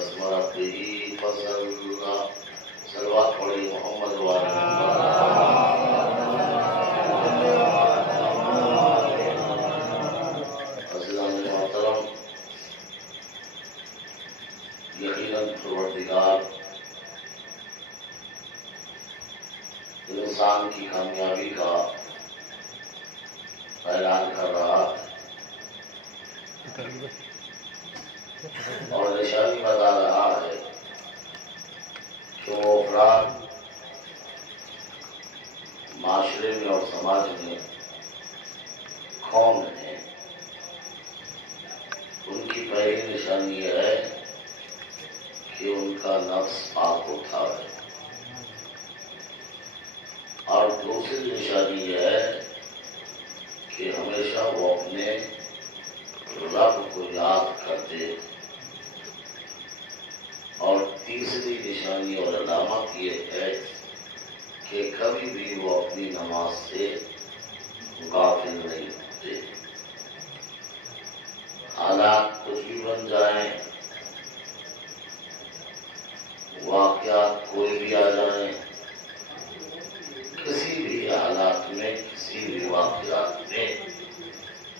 بسمته فصلى صلوات پڑھی محمد وعلى عزیزان محترم، یقیناً پروردگار انسان کی کامیابی کا اعلان کر رہا ہے اور نشانی بتا رہا ہے کہ وہ افراد معاشرے میں اور سماج میں کون ہیں۔ ان کی پہلی نشانی یہ ہے کہ ان کا نفس پاک ہوتا ہے، اور دوسری نشانی یہ ہے کہ ہمیشہ وہ اپنے رب کو یاد کرتے، اور تیسری نشانی اور علامت یہ ہے کہ کبھی بھی وہ اپنی نماز سے غافل نہیں ہوتے۔ حالات کچھ بھی بن جائیں، واقعات کوئی بھی آ جائیں، کسی بھی حالات میں کسی بھی واقعات میں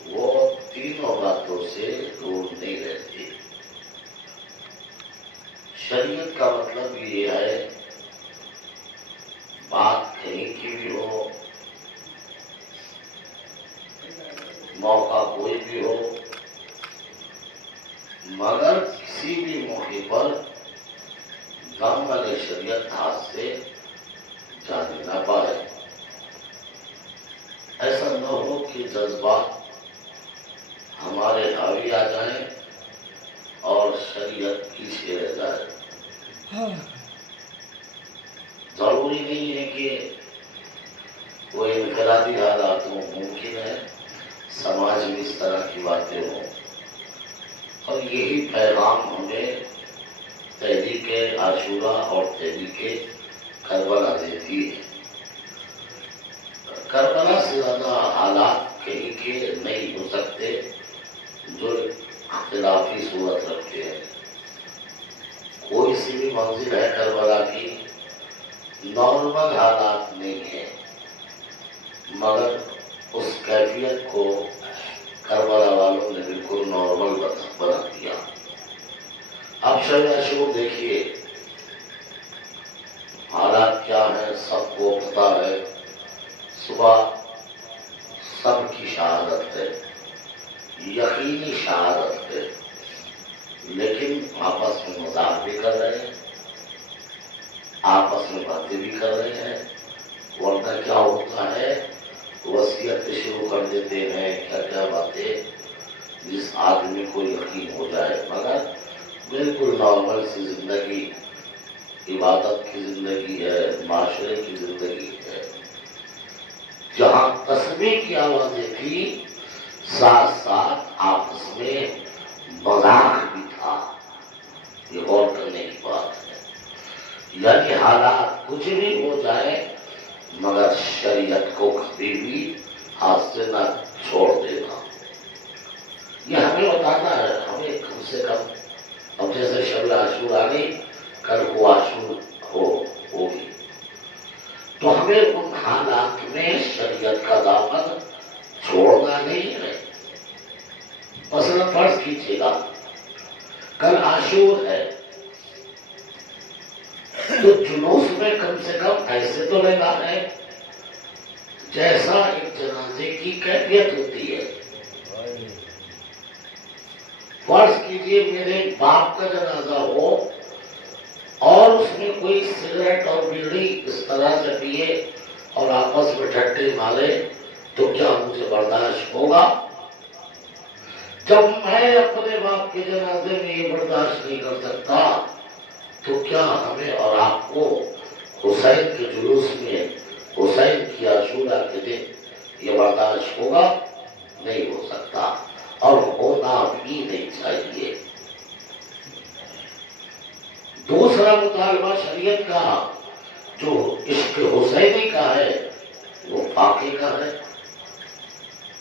وہ تینوں باتوں سے دور نہیں رہتی۔ شریعت کا مطلب یہ ہے بات کہیں کی بھی ہو، موقع کوئی بھی ہو، مگر کسی بھی موقع پر دامن شریعت ہاتھ سے جانے نہ پائے۔ ایسا نہ ہو کہ جذبات ہمارے حاوی آ جائیں اور شریعت پیچھے رہ جائے۔ ضروری نہیں ہے کہ کوئی انفرادی حالات ہوں، ممکن ہے سماج میں اس طرح کی باتیں ہوں، اور یہی پیغام ہمیں تحریک عاشورہ اور تحریک کربلا دیتی ہے۔ کربلا سے زیادہ حالات کہیں کے نہیں ہو سکتے جو اختلافی صورت رکھتے ہیں۔ کوئی سی بھی منزل ہے کربلا کی، نارمل حالات نہیں ہے، مگر اس کیفیت کو کربلا والوں نے بالکل نارمل بنا دیا۔ اب شب عاشور دیکھیے حالات کیا ہیں، سب کو پتا ہے۔ صبح سب کی شہادت ہے، یقینی شہادت ہے، لیکن آپس میں مذاق بھی کر رہے ہیں، آپس میں باتیں بھی کر رہے ہیں، ورنہ کیا ہوتا ہے وصیتیں شروع کر دیتے ہیں، کیا کیا باتیں جس آدمی کو یقین ہو جائے، مگر بالکل نارمل سی زندگی، عبادت کی زندگی ہے، معاشرے کی زندگی ہے، جہاں تسبیح کی آوازیں تھی ساتھ ساتھ آپس میں مذاق بھی تھا۔ یہ غور کرنے کی بات ہے، یعنی حالات کچھ بھی ہو جائے مگر شریعت کو کبھی بھی ہاتھ سے نہ چھوڑ دینا۔ یہ ہمیں بتاتا ہے، ہمیں کم سے کم، اب جیسے شب عاشور آ گئی، کل کو عاشور ہوگی، تو ہمیں ان حالات میں شریعت کا دامن چھوڑنا نہیں ہے۔ مثلا فرض کیجیے گا کل عاشور ہے تو جلوس میں کم سے کم ایسے تو لینا ہے جیسا ایک جنازے کی کیفیت ہوتی ہے۔ فرض کیجیے میرے باپ کا جنازہ ہو اور اس میں کوئی سگریٹ اور بیڑی اس طرح سے پیے اور آپس میں ٹھٹے مارے، تو کیا مجھے برداشت ہوگا؟ جب میں اپنے باپ کے جنازے میں یہ برداشت نہیں کر سکتا تو کیا ہمیں اور آپ کو حسین کے جلوس میں، حسین کی عاشورہ کے دن یہ برداشت ہوگا؟ نہیں ہو سکتا، اور ہونا بھی نہیں چاہیے۔ دوسرا مطالبہ شریعت کا جو عشق حسینی کا ہے وہ فاقے کا ہے۔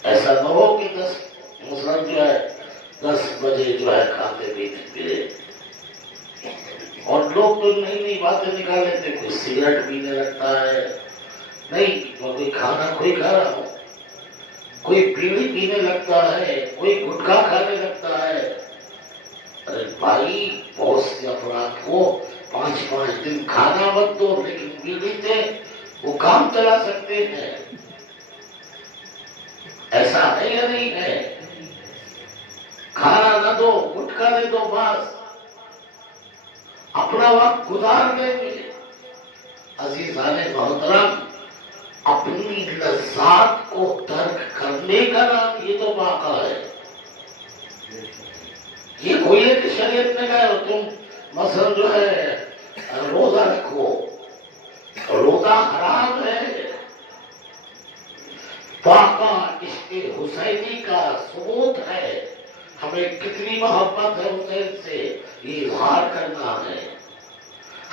ایسا نہ ہو کہ مثلاً جو ہے 10 بجے جو ہے کھاتے پیتے پھرے، اور لوگ تو نئی نئی باتیں نکال لیتے، کوئی سگریٹ پینے لگتا ہے، نہیں کوئی کھانا کوئی کھا رہا ہو، کوئی بیڑی پینے لگتا ہے، کوئی گٹکا کھانے لگتا ہے۔ ارے بھائی بہت سے افراد کو 5 دن کھانا مت دو، لیکن بیڑی سے وہ کام چلا سکتے ہیں، ایسا ہے یا نہیں ہے؟ کھانا نہ دو، گٹکا دے دو، بس اپنا وقت گزار دیں گے۔ عزیزان محترم، اپنی لذات کو ترک کرنے کا نام یہ تو واقع ہے۔ یہ کوئی ہے کہ شریعت نے کہا تم مثلا جو ہے روزہ رکھو، روزہ حرام ہے۔ واقع عشق حسینی کا ثبوت ہے، ہمیں کتنی محبت ہے حسین سے یہ اظہار کرنا ہے۔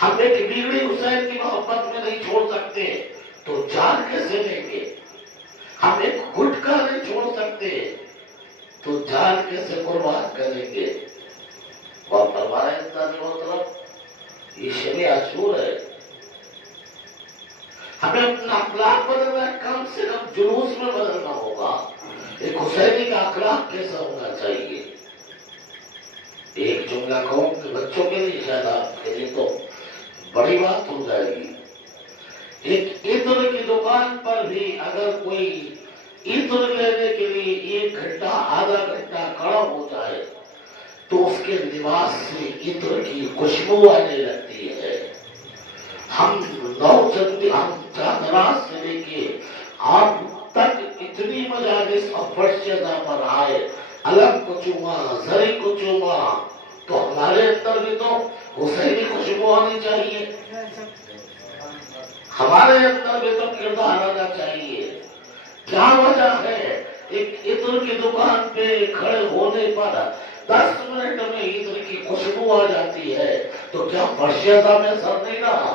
ہم ایک بیوی حسین کی محبت میں نہیں چھوڑ سکتے تو جان کیسے لیں گے؟ ہم ایک گٹکا نہیں چھوڑ سکتے تو جان کیسے قربان کریں گے؟ اور ہمارے محترم یہ شب عاشور ہے، ہمیں اپنا اخلاق بدلنا ہے، کم سے کم جلوس میں بدلنا ہوگا۔ ایک حسینی کا اخلاق کیسا ہونا چاہیے؟ ایک جملہ کہوں کہ بچوں کے لیے، شاید آپ کے لیے تو بڑی بات ہو جائے گی۔ ایک عطر کی دکان پر بھی اگر کوئی عطر لینے کے لیے 1 گھنٹہ آدھا گھنٹہ کھڑا ہو جائے تو اس کے لباس سے عطر کی خوشبو آنے لگتی ہے۔ ہم چاندرات سے لے کے آپ تک اتنی مجالس اور فرشتہ پر آئے، علم کو چوما، زری کو چوما، تو ہمارے اندر بھی تو حسینی خوشبو آنی چاہیے، ہمارے اندر بھی تو کردار آنا چاہیے۔ کیا وجہ ہے ایک عطر کی دکان پہ کھڑے ہونے پر 10 منٹ میں عطر کی خوشبو آ جاتی ہے تو کیا فرشتہ میں اثر نہیں رہا؟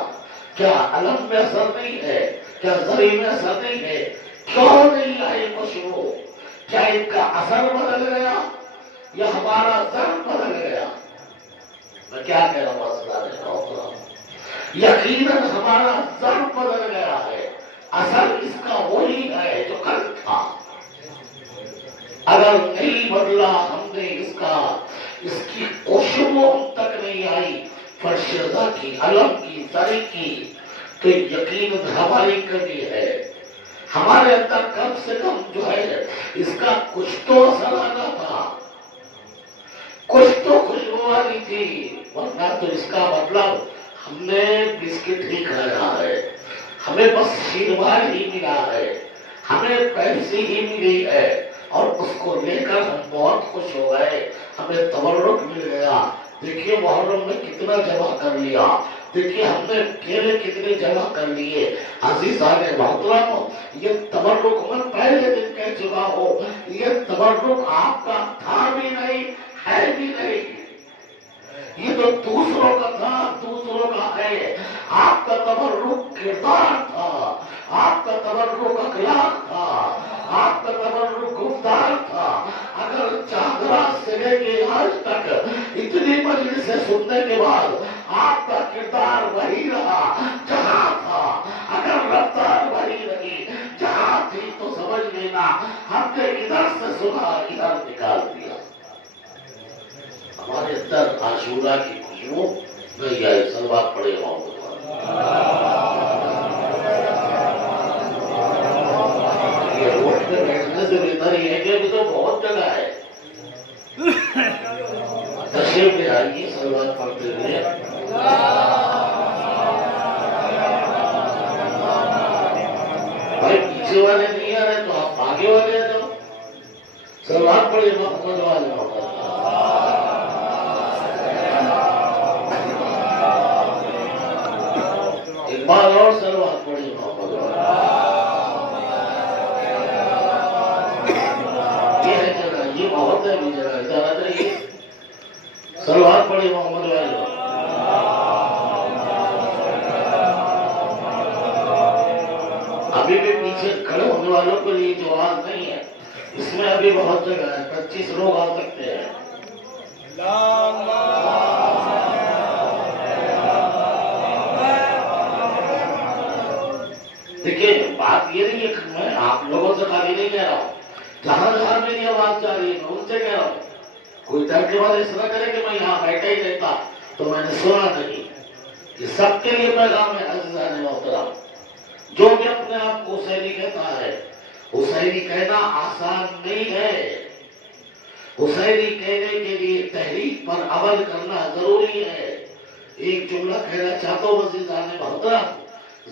کیا علم میں اثر نہیں ہے؟ کیا زری میں اثر نہیں ہے؟ کیوں نہیں آئی خوشبو؟ کیا ان کا اثر بدل گیا یا ہمارا ضرب بدل گیا؟ میں کیا کہہ رہا ہوں؟ یقیناً ہمارا ضرب بدل گیا ہے، اثر اس کا وہی ہے جو کل تھا۔ اگر نہیں بدلا ہم نے اس کی خوشبو ہم تک نہیں آئی فرشتہ کی، علم کی، زری کی، تو یقیناً ہماری کمی ہے۔ ہمارے اندر کم سے کم جو ہے اس کا کچھ تو اثر آنا تھا، کچھ تو خوشبو آنی تھی، ورنہ تو اس کا مطلب ہم نے بسکٹ ہی کھایا ہے، ہمیں بس شیروان ہی ملا ہے، ہمیں پیپسی ہی ملی ہے اور اس کو لے کر ہم بہت خوش ہو گئے، ہمیں تبرک مل گیا۔ دیکھیے محرم میں کتنا جمع کر لیا، دیکھیے ہم نے کیلے کتنے جمع کر لیے۔ عزیزان محترم، یہ تبرک میں پہلے دن کہہ چکا ہوں، یہ تبرک آپ کا تھا بھی نہیں، ہے بھی نہیں، یہ تو دوسروں کا تھا، دوسروں کا ہے۔ آپ کا تبرک کردار تھا، آپ کا تبرک اخلاق تھا، آپ کا تبرک گفتار تھا۔ اگر چاندرات سے لے کے آج تک اتنی مجلسیں سننے کے بعد آپ کا کردار وہی رہا جہاں تھا، اگر رفتار وہی رہی جہاں تھی، تو سمجھ لینا ہم نے ادھر سے سنا ادھر نکال دیا۔ ہمارے اندر عاشورہ کی خوشبو نہیں آئی۔ صلوات پڑھے محمد۔ یہ روڈ پہ بیٹھنے سے بہتر ہی ہے کہ ابھی تو بہت جگہ ہے، تشریف لے آئیے صلوات پڑھتے ہوئے۔ بھائی پیچھے والے نہیں آ رہے تو آپ آگے والے آ جاؤ، صلوات پڑھے محمد والے محمد۔ ایک بار اور صلوات پڑھے محمد والے۔ یہ ہے جگہ، یہ بہت ہے بھی جگہ، ادھر آ جائیے، صلوات پڑھے محمد والے۔ ابھی بھی پیچھے کھڑے ہونے والوں کے لیے جو آواز نہیں ہے، اس میں ابھی بہت جگہ ہے، 25 لوگ آ سکتے ہیں۔ بات یہ نہیں ہے کہ میں آپ لوگوں سے خالی نہیں کہہ رہا ہوں، جہاں جہاں میری آواز جا رہی ہے میں ان سے کہہ رہا ہوں. کوئی ترک بات اس طرح کرے کہ میں یہاں بیٹھا ہی رہتا تو میں نے سنا نہیں. یہ سب کے لیے پیغام ہے عزیزان محترم. جو بھی اپنے آپ کو حسینی کہتا ہے، حسینی کہنا آسان نہیں ہے. حسینی کہنے کے لیے تحریک پر عمل کرنا ضروری ہے. ایک جملہ کہنا چاہتا ہوں عزیزان محترم،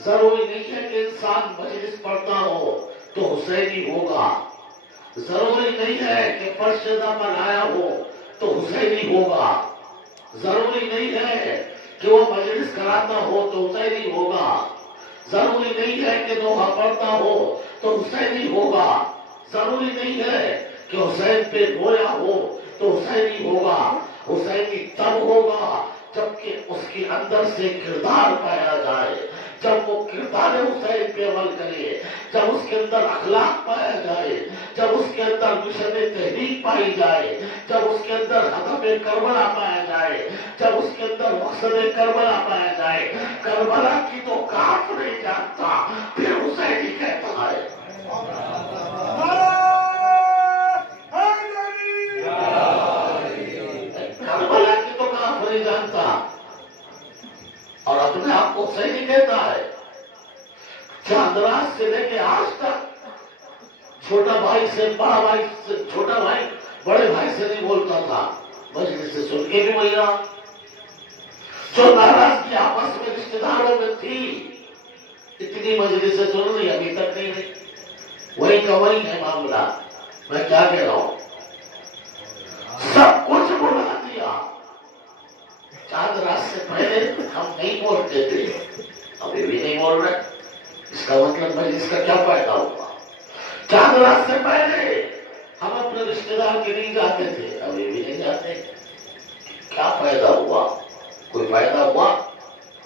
ضروری نہیں ہے کہ انسان مجلس پڑھتا ہو تو حسینی ہوگا. ضروری نہیں ہے کہ فرشدہ پر آیا ہو تو حسینی ہوگا. ضروری نہیں ہے کہ وہ مجلس کراتا ہو تو حسینی ہوگا. ضروری نہیں ہے کہ دوہا پڑھتا ہو تو حسینی ہوگا. ضروری نہیں ہے کہ حسین پہ رویا ہو تو حسینی ہوگا. حسینی تب ہوگا جبکہ اس کے اندر سے کردار پایا جائے، جب وہ کردار حسین پہ عمل کرے، جب اس کے اندر اخلاق پایا جائے، جب اس کے اندر مشن تحریک پائی جائے، جب اس کے اندر ہدف کربلا پایا جائے، جب اس کے اندر مقصد کربلا پایا جائے. کربلا کی تو کاف نہیں جانتا پھر حسینی کہتا ہے. کربلا کی تو کاف نہیں جانتا اور اپنے آپ کو حسینی کہتا ہے. چاندراز سے لے کے آج تک چھوٹا بھائی سے بڑا بھائی سے، چھوٹا بھائی بڑے بھائی سے نہیں بولتا تھا. مجلس سے سن کے بھی وہی رہا. جو ناراضگی آپس میں رشتے داروں میں تھی اتنی مجلس سے سن رہی ابھی تک نہیں رہی. وہی کا وہی ہے معاملہ. میں کیا کہہ رہا ہوں، سب کچھ بلا دیا. چاندراز سے پہلے ہم نہیں بولتے تھے، ابھی بھی نہیں بول رہے. اس کا مطلب مجلس کا کیا فائدہ ہوا؟ چاندراز سے پہلے ہم اپنے رشتے دار کے نہیں جاتے تھے، ابھی بھی نہیں جاتے. کیا فائدہ ہوا؟ کوئی فائدہ ہوا؟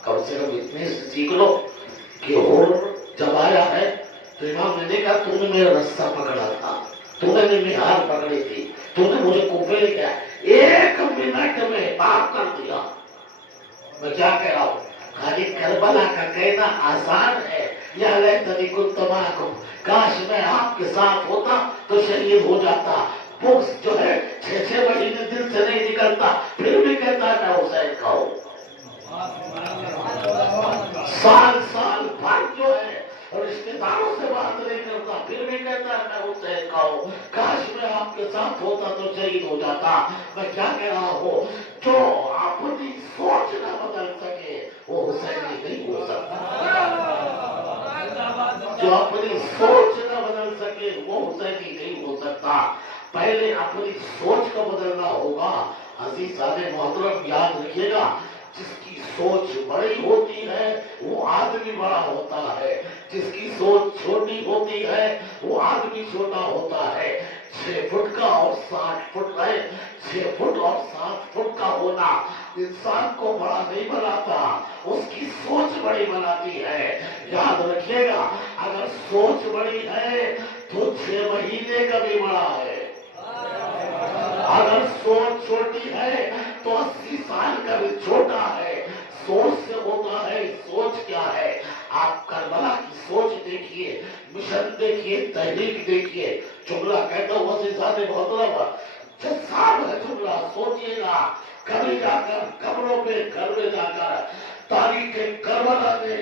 کم سے کم اتنے سے سیکھ لو کہ اور جب آیا ہے تو امام نے کہا تم نے میرا رستہ پکڑا تھا، تم نے مہار پکڑی تھی، تم نے مجھے کوفے لے گیا، 1 منٹ میں پاک کر دیا. میں کیا کہہ رہا ہوں، خالی کربلا کا کہنا آسان ہے. یا لیتنی کنت معکم، کاش میں آپ کے ساتھ ہوتا تو شہید ہو جاتا. بغض جو ہے 6 مہینے دل سے نہیں نکلتا پھر بھی کہتا ہے میں حسین کا ہوں. سال بھر جو ہے رشتے داروں سے بات نہیں کرتا پھر بھی کہتا ہے میں حسین کا ہوں. کاش میں آپ کے ساتھ ہوتا تو شہید ہو جاتا. میں کیا کہہ رہا ہوں، جو اپنی سوچ نہ بدل سکے وہ حسینی نہیں ہو سکتا. جو اپنی سوچ نہ بدل سکے وہ حسینی نہیں ہو سکتا. پہلے اپنی سوچ کو بدلنا ہوگا. عزیزان محترم یاد رکھیے گا، جس کی سوچ بڑی ہوتی ہے وہ آدمی بڑا ہوتا ہے، جس کی سوچ چھوٹی ہوتی ہے وہ آدمی چھوٹا ہوتا ہے. 6 فٹ کا اور 60 فٹ ہے، 6 فٹ اور 60 فٹ کا ہونا انسان کو بڑا نہیں بناتا، اس کی سوچ بڑی بناتی ہے. یاد رکھیے گا، اگر سوچ بڑی ہے تو 6 مہینے کا بھی بڑا ہے. اگر سوچ چھوٹی ہے تو 80 سال کا بھی چھوٹا ہے. سوچ سے ہوتا ہے. سوچ کیا ہے؟ آپ کربلا کی سوچ دیکھیے، مشن دیکھیے، تحریک دیکھیے. جملہ کہتا ہوں عزیزان محترم، جذاب ہے جملہ. سوچئے گا، کبھی جا کر قبروں پہ، گھر میں جا کر تاریخ کربلا میں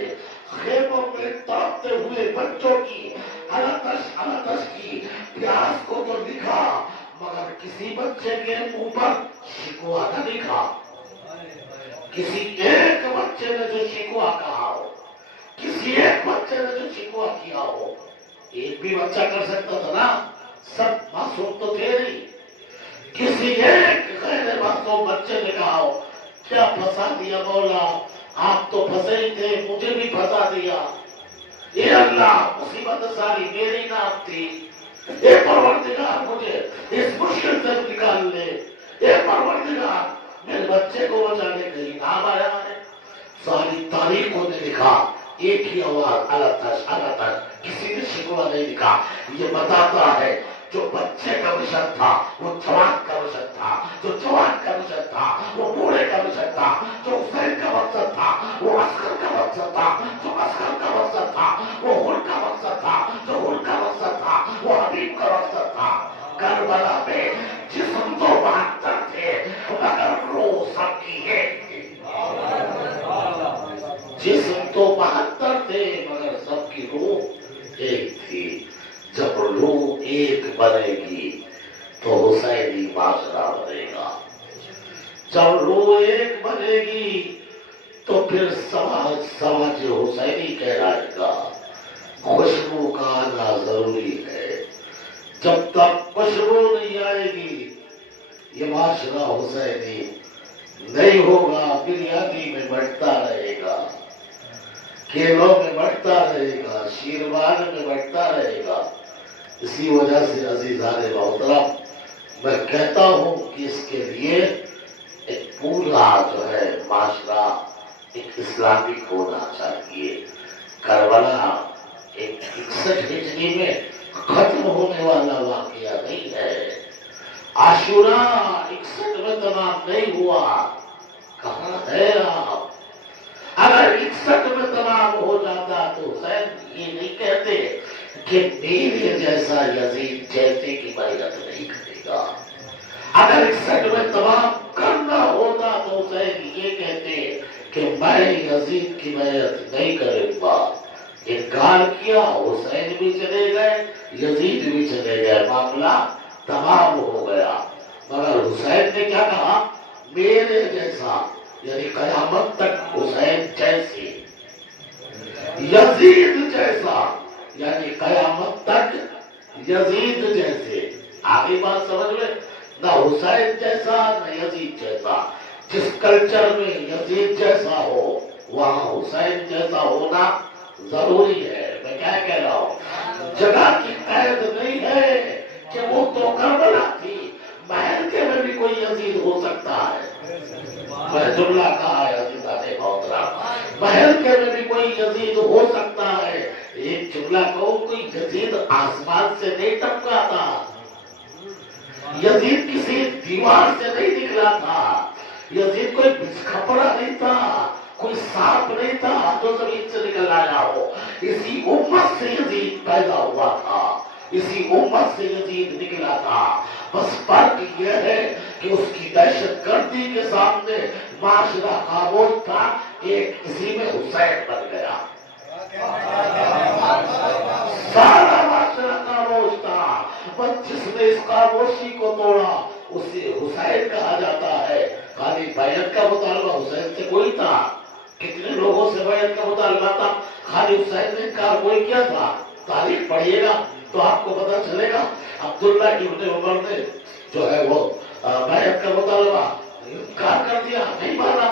خیموں میں تڑپتے ہوئے بچوں کی الاتش کی پیاس کو تو لکھا، مگر کسی بچے کے منہ پر شکوہ نہ لکھا. کسی ایک بچے نے جو شکوہ کہا ہو، کسی ایک بچے نے جو شکوہ کیا ہو. ایک بھی بچہ کر سکتا تھا نا، سب معصوم تو تھے نہیں. کسی ایک غیر معصوم بچے نے کہا ہو کیا پھنسا دیا مولا، آپ تو پھنسے ہی تھے، مجھے بھی پھنسا دیا. اے اللہ، مصیبت ساری میری نام تھی. اے پروردگار، مجھے اس مشکل سے نکال لے. اے پروردگار، میرے بچے کو بچانے کے لیے نام آیا ہے. ساری تاریخوں نے لکھا، ایک ہی آواز الاتش، کسی نے شکوہ نہیں لکھا. یہ بتاتا ہے جو بچے کا مشن تھا وہ جوان کا مشن تھا، جو جوان کا مشن تھا وہ بوڑھے کا مشن تھا، جو حسین کا مقصد تھا وہ عسکر کا مقصد تھا، جو عسکر کا مقصد تھا وہ غر کا مقصد تھا. کی ایک تھی. جسم تو 72 تھے مگر سب کی روح ایک تھی. جب روح ایک بنے گی تو حسینی معاشرہ بنے گا. جب روح ایک بنے گی تو پھر سماج حسینی کہلائے گا. خوشبو کا آنا ضروری ہے. جب تک خوشبو نہیں آئے گی یہ معاشرہ حسینی نہیں ہوگا. بریانی میں بٹتا رہے گا, کیلوں میں بٹتا رہے گا, شیروان میں بٹتا رہے گا. اسی وجہ سے عزیزان محترم میں کہتا ہوں کہ اس کے لیے ایک پورا جو ہے معاشرہ ایک اسلامک ہونا چاہیے. کربلا ایک 61 ہجری میں ختم ہونے والا واقعہ نہیں ہے. عاشورہ 61 میں تمام نہیں ہوا. کہاں ہے آپ؟ اگر 61 میں تمام ہو جاتا تو حسین یہ نہیں کہتے کہ میرے جیسا یزید جیسے کی بیعت نہیں کرے گا. اگر 61 میں تمام کرنا ہوتا تو حسین یہ کہتے کہ میں یزید کی بیعت نہیں کروں گا. انکار کیا, حسین بھی چلے گئے, یزید بھی چلے گئے, معاملہ تمام ہو گیا. مگر حسین نے کیا کہا؟ میرے جیسا, یعنی قیامت تک حسین جیسے, یزید جیسا یعنی قیامت تک یزید جیسے. آگے بات سمجھ میں, نہ حسین جیسا نہ یزید جیسا. جس کلچر میں یزید جیسا ہو وہاں حسین جیسا ہونا ضروری ہے. میں کیا کہہ رہا ہوں, جگہ کی قید نہیں ہے کہ وہ تو کربلا تھی, محل کے میں بھی کوئی یزید ہو سکتا ہے. میں جملہ کہا ہے عزیزان محترم, محل کے میں بھی کوئی یزید ہو سکتا ہے. ایک جملہ کہوں, کوئی یزید آسمان سے نہیں ٹپکا تھا, یزید کسی دیوار سے نہیں نکلا تھا, یزید کوئی بچھکپڑا نہیں تھا, کوئی سانپ نہیں تھا جو زمین سے نکل آیا ہو. اسی امت سے یزید پیدا ہوا تھا, اسی امت سے یزید نکلا تھا. بس فرق یہ ہے کہ اس کی دہشت گردی کے سامنے معاشرہ خاموش تھا, ایک اسی میں حسین بن گیا. سارا معاشرہ خاموش تھا, بس جس نے اس خاموشی کو توڑا اسے حسین کہا جاتا ہے. خالی بیعت کا مطالبہ حسین سے کوئی تھا, کتنے لوگوں سے بیعت کا مطالبہ تھا, خالی حسین نے انکار کوئی کیا تھا. تاریخ پڑھیے گا تو آپ کو پتا چلے گا. عبداللہ ابن عمر نے جو ہے وہ بیعت کا مطالبہ انکار کر دیا, نہیں مانا.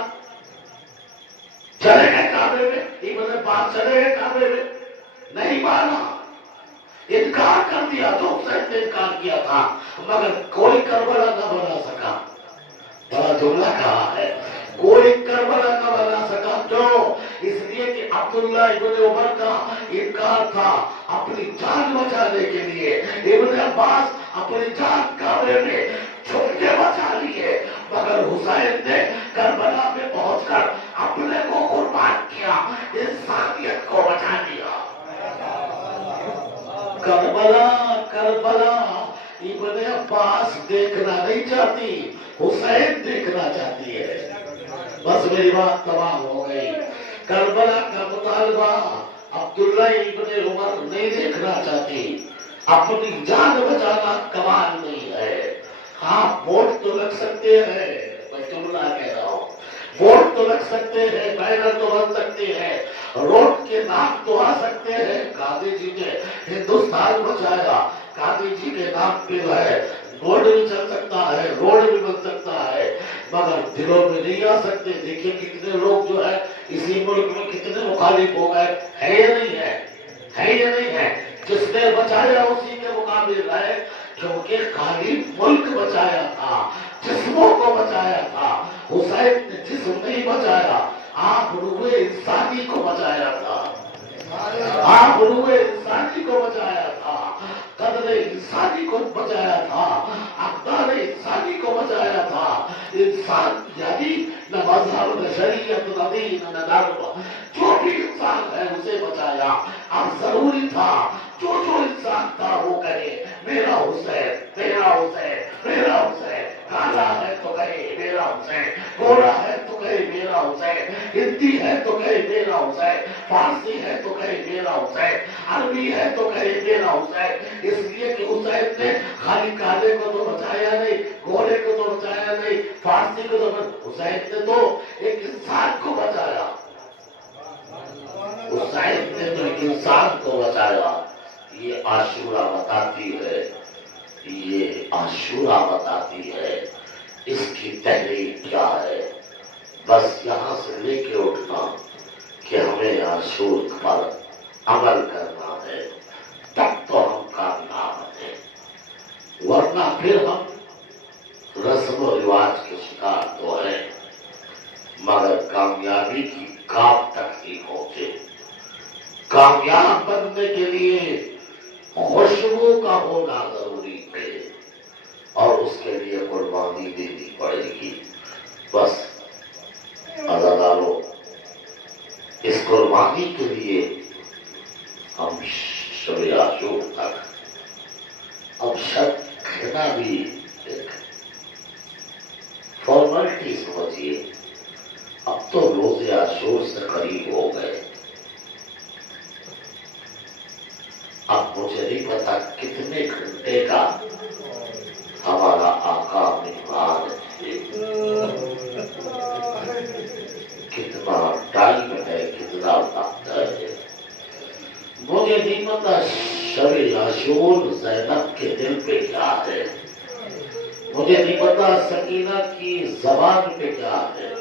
چلے گئے کعبے میں, ابن عباس چلے گئے کعبے میں, نہیں مانا, انکار کر دیا. جو حسین نے انکار کیا تھا مگر کوئی کربلا نہ بنا سکا. بڑا جملہ کہا ہے, کوئی کربلا نہ بنا سکا. کیوں؟ اس لیے کہ عبداللہ ابن عمر کا انکار تھا اپنی جان بچانے کے لیے. ابن عباس اپنی جان کعبے میں چھپ کے بچا لیے, مگر حسین نے کربلا میں پہنچ کر اپنے کو قربان کیا, انسانیت کو بچا لیا. کربلا کربلا ابن عباس دیکھنا نہیں چاہتی, حسین دیکھنا چاہتی ہے. بس میری بات تمام ہو گئی. کربلا کا مطالبہ عبداللہ ابن عمر نہیں دیکھنا چاہتی. اپنی جان بچانا کمال نہیں ہے. ہاں ووٹ تو لگ سکتے ہیں, میں جملہ کہہ رہا ہوں, ووٹ تو لگ سکتے ہیں, بینر تو بن سکتے ہیں, روڈ کے نام تو آ سکتے ہیں. گاندھی جی نے ہندوستان بچایا, گاندھی جی کے نام پہ جو ہے روڈ بھی چل سکتا ہے, روڈ بھی بن سکتا ہے, مگر دلوں میں نہیں آ سکتے. دیکھیے کتنے لوگ جو ہے اسی ملک میں کتنے مخالف ہو گئے. ہے یا نہیں ہے, ہے یا نہیں ہے. جس نے بچایا اسی کے مقابل ہے, کیونکہ خالی ملک بچایا تھا, جسموں کو بچایا تھا. حسین نے جسم نہیں بچایا, آپ روح انسانی کو بچایا تھا, آپ روح انسانی کو بچایا تھا, قدر انسانی کو بچایا تھا, اقدار انسانی کو بچایا تھا. انسان یعنی نہ مذہب نہ شریعت نہ دین نہ دھرم, جو بھی انسان ہے اسے بچایا. اب ضروری تھا جو انسان تھا وہ کہے میرا حسین میرا حسین میرا حسین. کالا ہے تو کہے میرا حسین، گورا ہے تو کہے میرا حسین، ہندی ہے تو کہے میرا حسین، فارسی ہے تو کہے میرا حسین، عربی ہے تو کہے میرا حسین، اس لیے کہ حسین نے خالی کالے کو تو بچایا نہیں، گورے کو تو بچایا نہیں، فارسی کو تو حسین نے تو ایک انسان کو بچایا، حسین نے تو ایک انسان کو بچایا۔ یہ عاشورہ بتاتی ہے، یہ عاشورہ بتاتی ہے اس کی تحریر کیا ہے۔ بس یہاں سے لے کے اٹھنا کہ ہمیں عاشور پر عمل کرنا ہے، تب تو ہم کامیاب ہیں، ورنہ پھر ہم رسم و رواج کے شکار تو ہیں، مگر کامیابی کی گاہ تک ہی پہنچے۔ کامیاب بننے کے لیے خوشبو کا ہونا ضروری ہے اور اس کے لیے قربانی دینی پڑے گی۔ بس عزیزانو، اس قربانی کے لیے ہم شب عاشور تک اب شب کہنا بھی ایک فارملٹی سمجھیے، اب تو روز عاشور سے قریب ہو گئے۔ اب مجھے نہیں پتا کتنے گھنٹے کا ہمارا آقا مہمان ہے، کتنا ٹائم ہے، کتنا وقت ہے، مجھے نہیں پتا شب عاشور زینب کے دل پہ کیا ہے، مجھے نہیں پتا سکینہ کی زبان پہ کیا ہے۔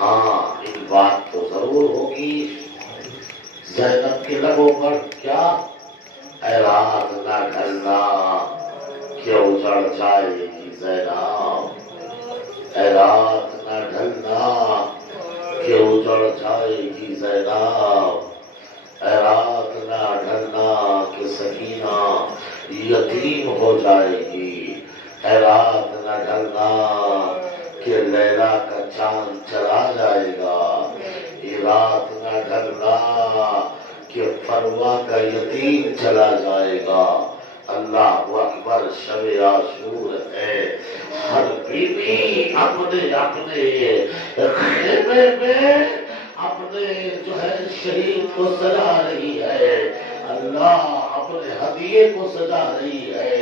ہاں ایک بات تو ضرور ہوگی، زینب کے لبوں پر کیا، اے رات نہ ڈھلنا کہ اجڑ جائے گی زینب، اے رات نہ ڈھلنا کہ اجڑ جائے گی زینب، اے رات نہ ڈھلنا کہ سکینہ یتیم ہو جائے گی، اے رات نہ ڈھلنا کہ لیلا کا چاند چلا جائے گا، یہ رات نہ ڈھلنا کہ فروا کا یتیم چلا جائے گا۔ اللہ اکبر، شب عاشور ہے، ہر بیوی اپنے اپنے خیمے میں اپنے جو ہے شہید کو سجا رہی ہے، اللہ اپنے ہدیے کو سجا رہی ہے۔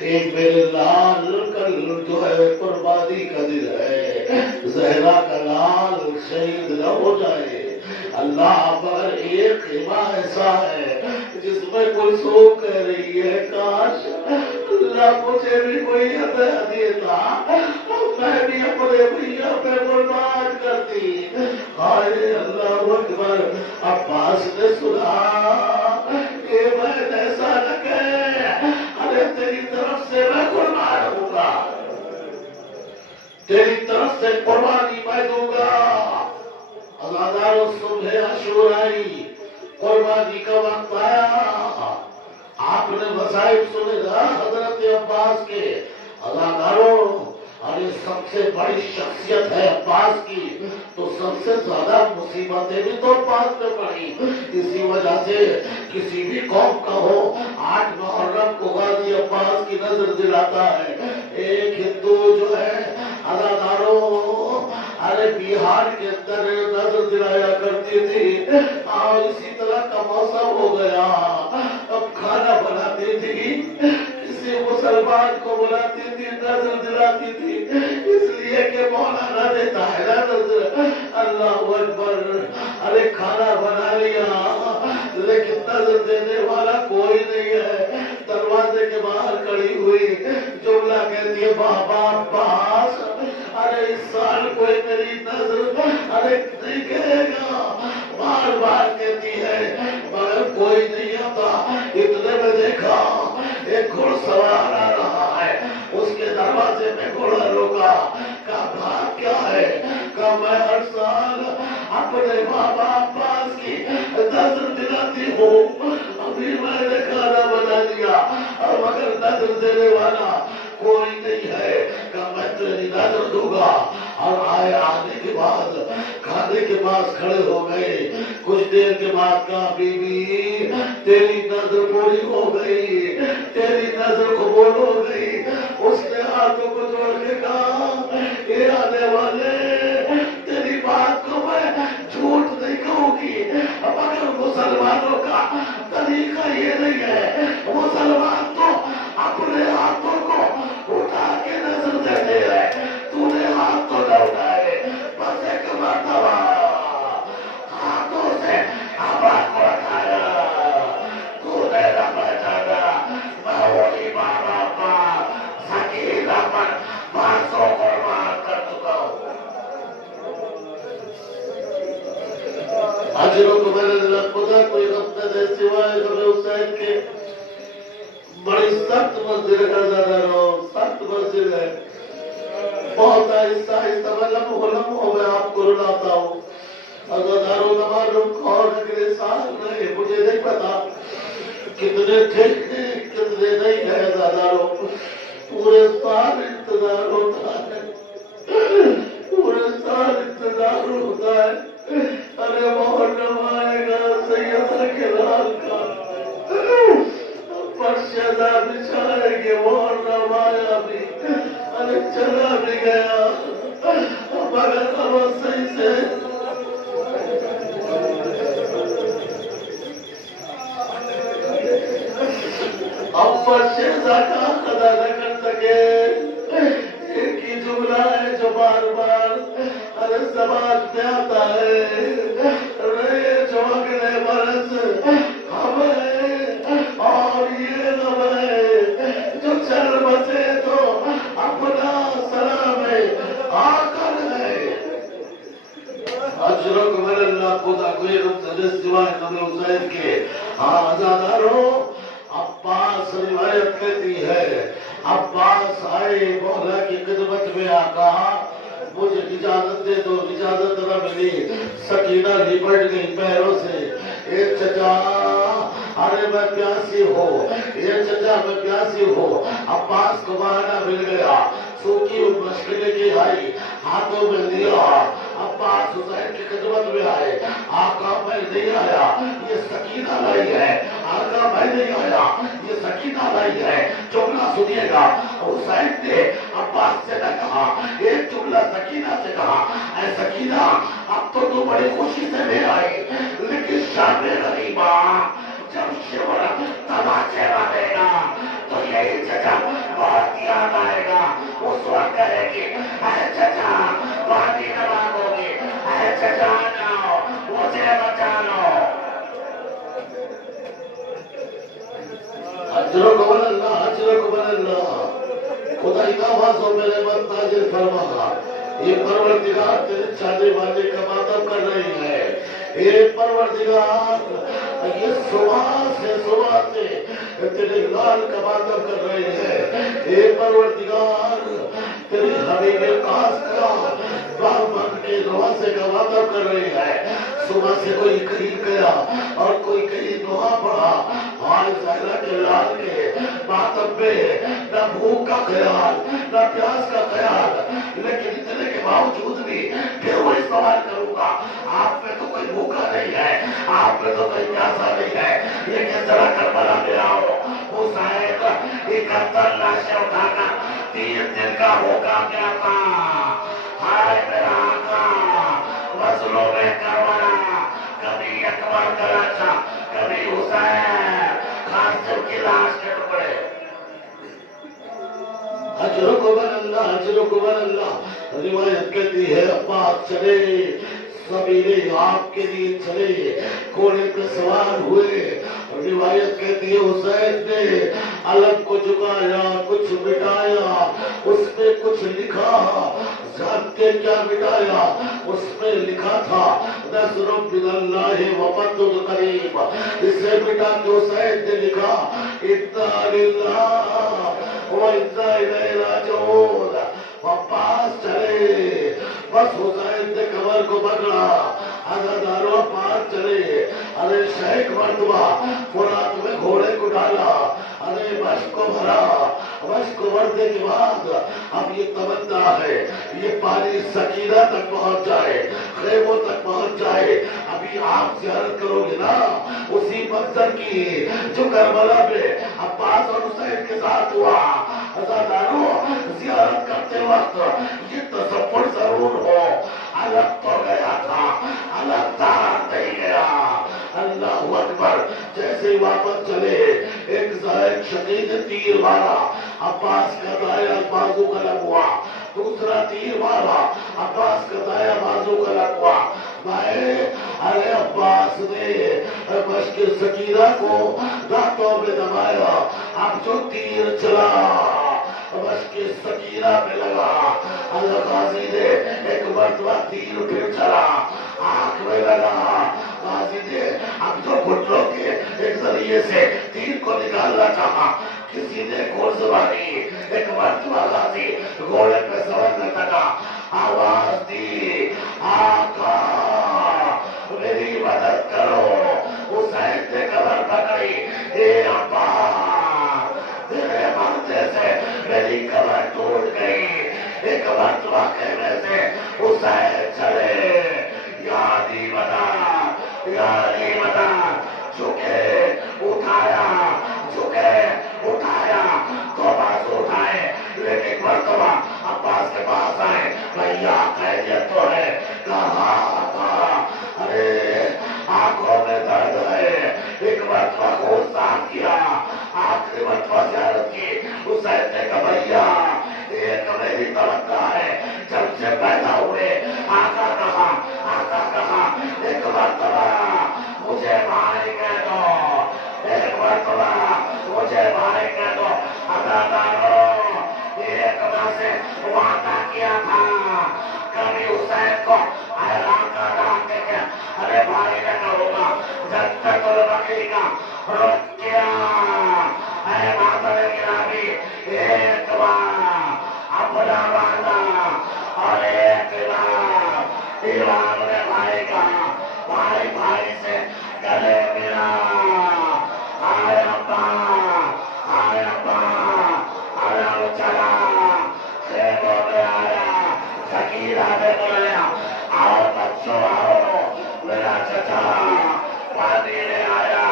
اے میرے لال کل جو ہے قربانی کا دل ہے، زہرا کا لال شہید نہ ہو جائے۔ اللہ پر ایک خیمہ ایسا ہے جس میں کوئی سو کہہ رہی ہے، کاش اللہ مجھے بھی کوئی ہدیہ دیتا، میں بھی اپنے بھیا پہ قربان کرتی۔ ہائے اللہ اکبر، عباس نے سنا کہ میں ایسا نہ کہے، ارے تیری طرف سے میں قربان ہوں گا، تیری طرف سے قربانی میں دوں گا۔ عزادارو صبح عاشور آئی، قربانی کا وقت آیا، آپ نے مصائب سنے گا حضرت عباس کے۔ عزادارو، اور یہ سب سے بڑی شخصیت ہے عباس کی، تو سب سے زیادہ مصیبتیں بھی تو عباس میں پڑی۔ اسی وجہ سے کسی بھی قوم کا ہو، 8 محرم کو غازی عباس کی نظر دلاتا ہے۔ ایک ہندو جو ہے عزادارو، ارے بہار کے اندر نظر دلایا کرتی تھی، اور اسی طرح کا موسم ہو گیا، اب کھانا بناتی تھی، کسی مسلمان کو بلاتی تھی، نظر دلاتی تھی، اس لیے کہ مولانا دیتا ہے نظر۔ اللہ اکبر، ارے کھانا بنا لیا لیکن نظر دینے والا کوئی نہیں ہے۔ دروازے کے باہر کھڑی ہوئی جملہ کہتی ہے، بابا عباس، ارے اس سال کوئی میری نظر ارے نہیں کہے گا، بار بار کہتی ہے مگر کوئی نہیں آتا۔ اتنے میں دیکھا ایک گھڑ سوار آ رہا ہے، اس کے دروازے میں گھوڑا روکا، کہا بات کیا ہے؟ کہا میں ہر سال اپنے بابا عباس کی نظر دلاتی ہوں، ابھی میں نے کھانا بنا دیا مگر نظر دینے والا کوئی نہیں ہے، کہ میں تیری نظر دوں گا۔ اور آنے کے بعد کھانے کے پاس کھڑے ہو گئے، کچھ دیر کے بعد کہا بی بی تیری نظر پوری ہو گئی، تیری نظر قبول ہو گئی، اس نے ہاتھوں کو جوڑ کے کہا اے آنے والے تیری بات کو میں جھوٹ نہیں کہوں گی مگر مسلمانوں کا طریقہ یہ نہیں ہے مسلمان تو اپنے ہاتھوں کو اٹھا کے نظر دیتے ہیں تو نے ہاتھ تو نہ اٹھائے بس ایک مرتبہ ہاتھوں سے آواز کو اٹھایا تو نے نہ پہچانا میں وہی بابا پر سکینہ پر 500 قربان کر چکا ہوں حاضروں کو میں نے خدا کوئی غم نہ دے سوائے غم حسین کے بڑی سخت مسجد کا زیادہ رہو سخت مسجد ہے بہت آہستہ آہستہ میں لمحوں میں آپ کو رلاتا ہوں عزاداروں نمازوں کون اگلے سال رہے مجھے نہیں پتا کتنے ٹھیکنے کتنے نہیں ہے عزاداروں پورے سال انتظار ہوتا ہے پورے سال انتظار ہوتا ہے ارے محرم آئے گا سیدہ کے لال کا پرشدہ بچھائے گے محرم آیا بھی ارے چلا بھی گیا مگر اب صحیح سے اب پرشدہ کا خدا نہ کر سکے ایک ہی جملہ ہے جو بار بار ارے سماج میں آتا ہے ارے جو اگلے برس ہمیں اور یہ غم ہے جو چل بسے تو اپنا سلام آ کر ہے اجرک من اللہ خدا کوئی غم سجد سوائے غم حسین کے آزاداروں عباس روایت کہتی ہے عباس آئے مولا کی خدمت میں آقا مجھے اجازت دے دو اجازت نہ ملی سکینہ لپٹ گئی پیروں سے اے چچا ارے میں پیاسی ہو اے چچا میں پیاسی ہو عباس کو بہانہ مل گیا سوکی مشکلیں کی آئی ہاتھوں میں دیا عباس حسین کی خدمت میں آئے آقا میں نہیں آیا یہ سکینہ لائی ہے آقا میں نہیں آیا یہ سکینہ لائی ہے جملہ سنیے گا حسین نے عباس سے نہ کہا ایک جملہ سکینہ سے کہا اے سکینہ اب تو تو بڑی خوشی سے لے آئی لیکن شام غریبہ جب شور تماچے مارے گا تو یہی چچا بہت یاد آئے گا اس وقت کہے گی اے چچا وادی نہ مانگو گی اے چچا جاؤ مجھے بچا لو اجرک من اللہ اجرک من اللہ خدا آوازوں میں رحمت نازل فرما یہ پروردگار تیرے چاہنے والے کا ماتم کر رہی ہے اے پروردگار یہ صبح سے تیرے لال کا ماتم کر رہے ہیں اے پروردگار تیری حبیب خاص کا بابن کے نوازے کا ماتم کر رہی ہے صبح سے کوئی کہیں گیا اور کوئی کہیں دعا پڑھا آج زہرہ کے لال کے ماتم پہ نہ بھوک کا خیال نہ پیاس کا خیال لیکن اتنے کے باوجود بھی پھر وہی سوال کروں گا آپ میں تو کوئی بھوکا نہیں ہے آپ میں تو کوئی پیاسا نہیں ہے لیکن ذرا کربلا میں آؤ حسین 71 لاشیں اٹھا کر 3 دن کا ہوگا کیا تھا ہائے میرا آقا وصلوں میں کربلا کبھی اکبر کراچا کبھی حسین قاسم کی لاش کے ٹکڑے اجرک من اللہ اجرک من اللہ روایت کہتی ہے عباس چلے سبیلے آپ کے لیے چلے گھوڑے پہ سوار ہوئے روایت کہتی ہے حسین نے علم کو جھکایا کچھ مٹایا اس میں کچھ لکھا جانتے کیا مٹایا اس میں لکھا تھا نصر من اللہ وفتح قریب اسے مٹا کے حسین نے لکھا انا للہ وَإِنَّا إِلَيْهِ رَاجِعُونَ عباس چلے بس حسین نے کمر کو پکڑا عزاداروں عباس چلے ارے شیخ مرتبہ فرات میں گھوڑے کو ڈالا ارے مشق کو بھرا مشق کو بھرنے کے بعد اب یہ تمنا ہے یہ پانی سکینہ تک پہنچ جائے خیموں تک پہنچ جائے ابھی آپ زیارت کرو گے نا اسی منظر کی جو کربلا میں عباس اور حسین کے ساتھ ہوا عزاداروں زیارت کرتے وقت یہ تصور ضرور ہو الگ تو گیا تھا الگ دار نہیں گیا. اللہ اکبر. جیسے ہی واپس چلے ایک شدید تیر مارا عباس کا دائرہ بازو کا لگ ہوا. دوسرا تیر مارا عباس کا دائرہ بازو کا لگ ہوا. ارے عباس نے مشک سکینہ کو دانتوں میں دبایا. اب جو تیر چلا مشک سکینہ میں لگا. غازی نے ایک مرتبہ تیر پھر چلا آنکھ میں لگا. غازی نے اب جو گھٹنوں کے ایک ذریعے سے تیر کو نکالنا چاہا. کسی نے گھوڑ سواری ایک مرتبہ غازی گھوڑے پہ سوار نہ تھا. آواز دی آقا میری مدد کرو. حسین نے کمر پکڑی. اے عباس تیرے مرتے سے میری کمر ٹوٹ گئی. ایک مرتبہ کہنے سے حسین چلے. یادی مدد یادی مدد. جھکے اٹھایا جھکے اٹھایا تو بازو اٹھائے لیکن مرتبہ عباس کے پاس آئے. بھیا خیریت تو ہے؟ کہا ارے آنکھوں میں درد ہے. ایک مرتبہ کو صاف کیا آخری مرتبہ زیارت کی. حسین نے کہا بھیا ایک میری توقع ہے جب سے پیدا ہوئے. آقا کہا ایک مرتبہ مجھے بھائی کہہ دو. ایک مرتبہ مجھے بھائی کہہ دو. عزاداروں ایک بار سے وعدہ کیا تھا کبھی حسین کو حیران کر رہا کہ ارے بھائی نے کہوں گا جنت البقیع کا رخ کیا. اے مادر گرامی ایک بار اپنا وعدہ اور ایک بار امام نے بھائی کا بھائی سے گلے ملا. آئے ابا آئے ابا آیا چلا خیموں میں آیا. سکینہ نے بلایا آؤ بچوں آؤ. میرا چچا پانی لے آیا.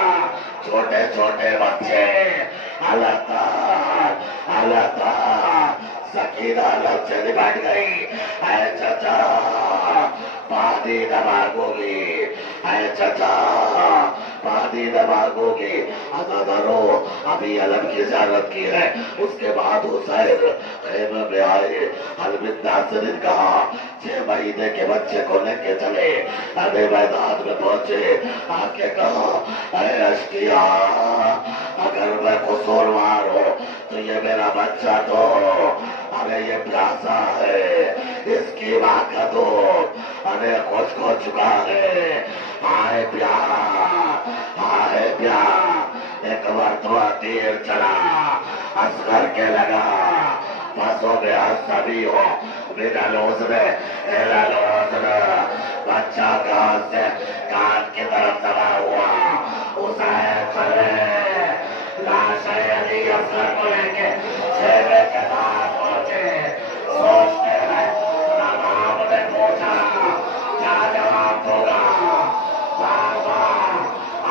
چھوٹے چھوٹے بچے اللہ سکینہ لب سے نبٹ گئی. اے چچا پانی نہ مانگو گی. اے چچا پانی نہ مانگو گی. عزاداروں ابھی علم کی زیارت کی ہے. اس کے بعد حسین خیمے میں آئے. حلب ناصر نے کہا 6 مہینے کے بچے کو لے کے چلے. ابھی میدان میں پہنچے آ کے کہا اے اشقیا اگر میں قصوروار ہوں تو یہ میرا بچہ دو. ارے یہ پیاسا ہے اس کی ماں کا دو. ارے خشک ہو چکا ہے. آئے پیار آئے پیار. ایک مرتبہ تیر چلا اصغر کے لگا. بس ہو گیا سبھی ہو میرا لوز بچہ کان سے کان کی طرف دبا ہوا. حسین چلے لاش علی اصغر کو لے کے خیمے کے باہر پہنچے. سوچتے ہیں نواب نے پوچھا کیا جواب ہوگا. بار بار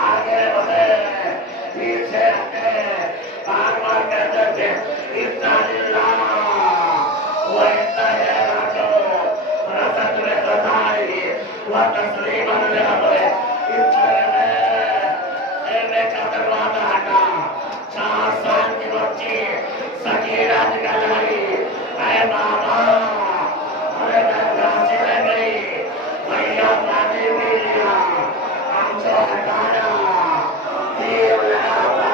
آگے بڑھے پیچھے ہٹے. بار بار کہتے تھے انا للہ و انا الیہ راجعون. رسد میں قضائی و تسلیما لامرہ. کا دروازہ ہٹا. 4 سال کی بچی سکینہ نکل آئی. اے بابا ارے غازی رہ گئی. بھیا پانی پی لیا. ہم جو ہٹایا تیر لگا